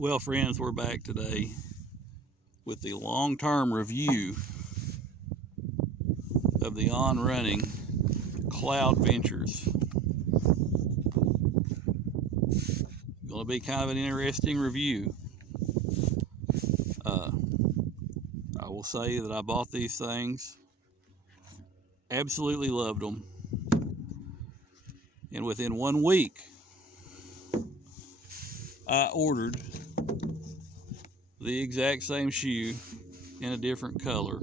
Well, friends, we're back today with the long-term review of the on-running Cloud Ventures. Going to be kind of an interesting review. I will say that I bought these things, absolutely loved them, and within 1 week, I ordered the exact same shoe in a different color,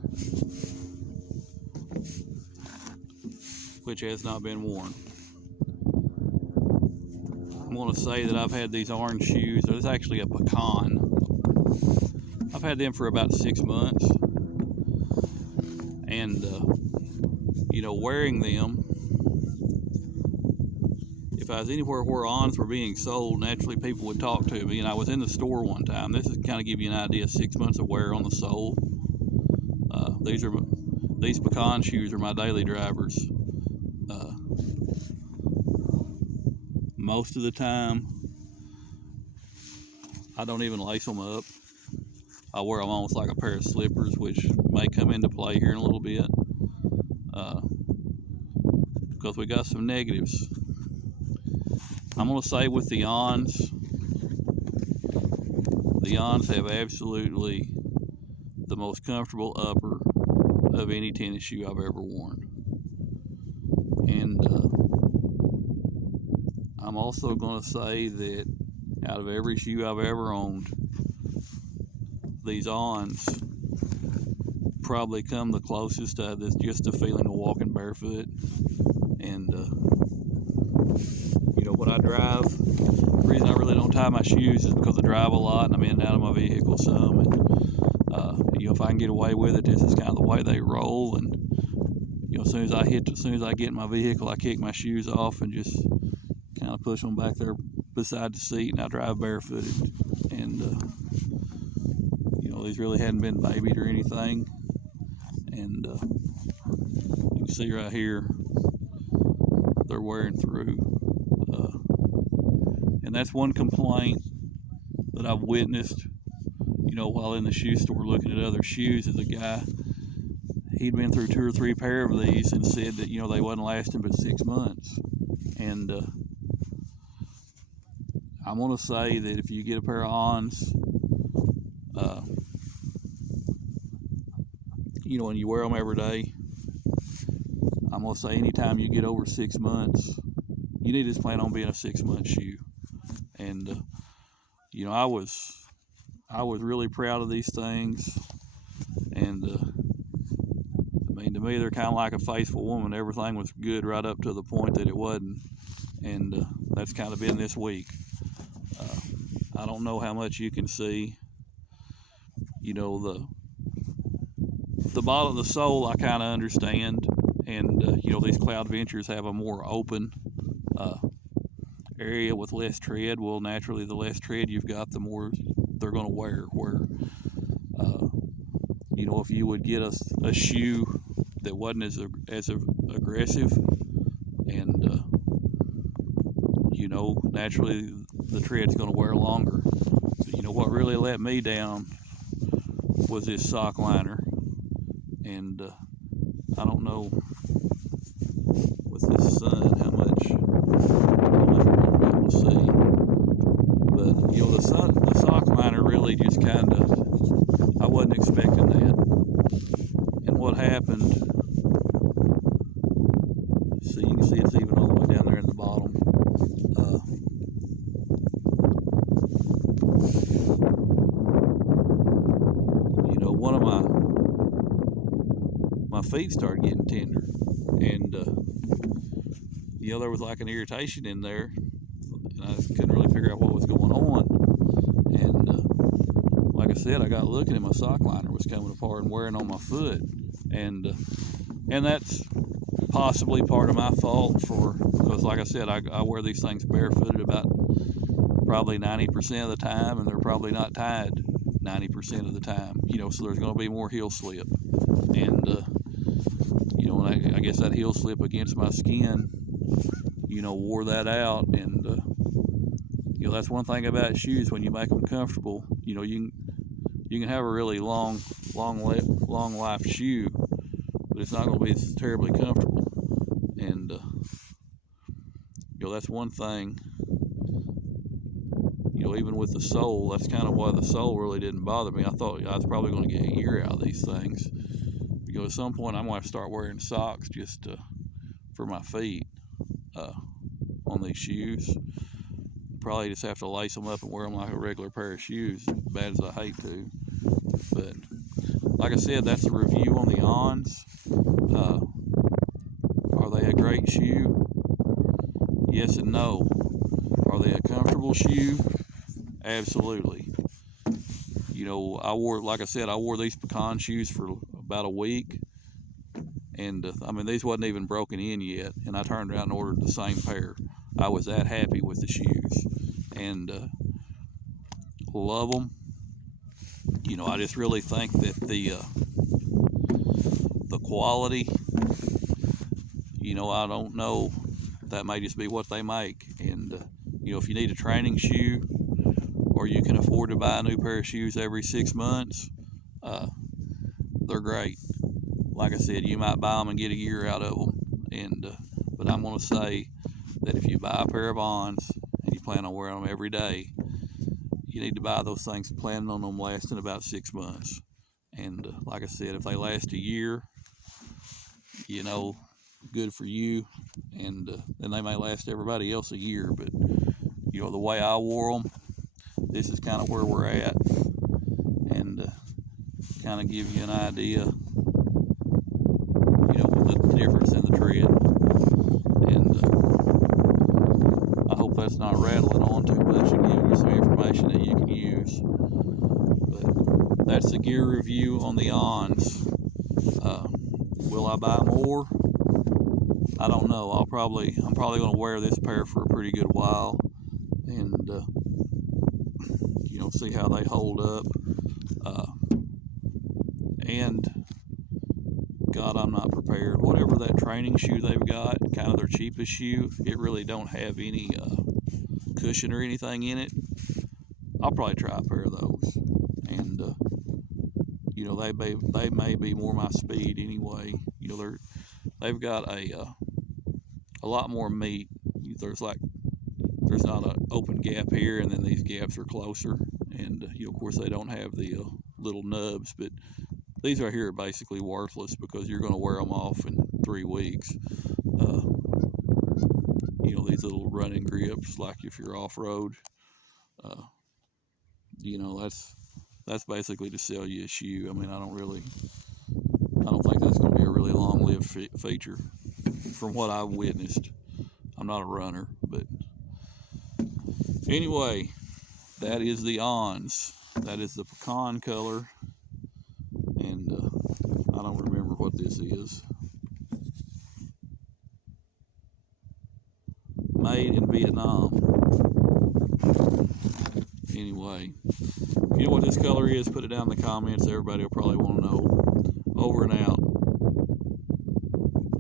which has not been worn. I'm going to say that I've had these orange shoes. It's actually a pecan. I've had them for about 6 months, and wearing them, if I was anywhere where Ons were being sold, naturally people would talk to me. And I was in the store one time. This is kind of give you an idea. 6 months of wear on the sole. These pecan shoes are my daily drivers. Most of the time, I don't even lace them up. I wear them almost like a pair of slippers, which may come into play here in a little bit, because we got some negatives. I'm going to say with the Ons have absolutely the most comfortable upper of any tennis shoe I've ever worn. And I'm also going to say that out of every shoe I've ever owned, these Ons probably come the closest to this, just the feeling of walking barefoot. And when I drive, the reason I really don't tie my shoes is because I drive a lot and I'm in and out of my vehicle some. And if I can get away with it, this is kind of the way they roll. And as soon as I get in my vehicle, I kick my shoes off and just kind of push them back there beside the seat, and I drive barefooted. And these really hadn't been babied or anything. And you can see right here, they're wearing through. And that's one complaint that I've witnessed, while in the shoe store looking at other shoes, is a guy, he'd been through 2 or 3 pair of these and said that, they wasn't lasting but 6 months. And I'm going to say that if you get a pair of Ons, and you wear them every day, I'm going to say anytime you get over 6 months, you need to plan on being a 6-month shoe. And, I was really proud of these things. And, to me, they're kind of like a faithful woman. Everything was good right up to the point that it wasn't. And that's kind of been this week. I don't know how much you can see. The bottom of the sole I kind of understand. And, these Cloud Ventures have a more open area with less tread. Well, naturally, the less tread you've got, the more they're going to wear. Where, if you would get a shoe that wasn't as aggressive, and, naturally, the tread's going to wear longer. But, what really let me down was this sock liner. And I don't know with this sun how much we're going to be able to see. But the sock liner really just kind of, I wasn't expecting that. And what happened, so you can see it's even all the way down there in the bottom. One of my feet started getting tender, and there was like an irritation in there, and I couldn't really figure out what was going on. And like I said, I got looking, and my sock liner was coming apart and wearing on my foot. And that's possibly part of my fault, because like I said, I wear these things barefooted about probably 90% of the time, and they're probably not tied 90% of the time, so there's going to be more heel slip. And I guess that heel slip against my skin, wore that out. And That's one thing about shoes. When you make them comfortable, you can have a really long life shoe, but it's not going to be terribly comfortable. And that's one thing. Even with the sole, that's kind of why the sole really didn't bother me. I thought I was probably going to get a year out of these things. At some point I'm going to have to start wearing socks just for my feet on these shoes. Probably just have to lace them up and wear them like a regular pair of shoes, as bad as I hate to. But like I said, that's a review on the Ons. Are they a great shoe? Yes and no. Are they a comfortable shoe? Absolutely. I wore these pecan shoes for about a week, and these wasn't even broken in yet, and I turned around and ordered the same pair. I was that happy with the shoes, and love them. I just really think that the quality, I don't know, that may just be what they make. And if you need a training shoe, or you can afford to buy a new pair of shoes every 6 months, they're great. Like I said, you might buy them and get a year out of them, but I'm going to say that if you buy a pair of Ons and you plan on wearing them every day, you need to buy those things planning on them lasting about 6 months. And like I said, if they last a year, good for you, and then they may last everybody else a year. But the way I wore them, this is kind of where we're at, and kind of give you an idea, the difference in the tread. And I hope that's not rattling on too much and giving you some information that you can use. But that's the gear review on the Ons. Will I buy more? I don't know. I'm probably going to wear this pair for a pretty good while, and see how they hold up. And God, I'm not prepared. Whatever that training shoe they've got, kind of their cheapest shoe, it really don't have any cushion or anything in it. I'll probably try a pair of those, and they may be more my speed anyway. They've got a lot more meat. There's not an open gap here, and then these gaps are closer, and of course they don't have the little nubs, but these right here are basically worthless because you're going to wear them off in 3 weeks. These little running grips, like if you're off-road, that's basically to sell you a shoe. I don't think that's going to be a really long-lived feature from what I've witnessed. I'm not a runner, but anyway, that is the Ons. That is the pecan color, and I don't remember what this is. Made in Vietnam. Anyway, if you know what this color is, put it down in the comments. Everybody will probably want to know. Over and out.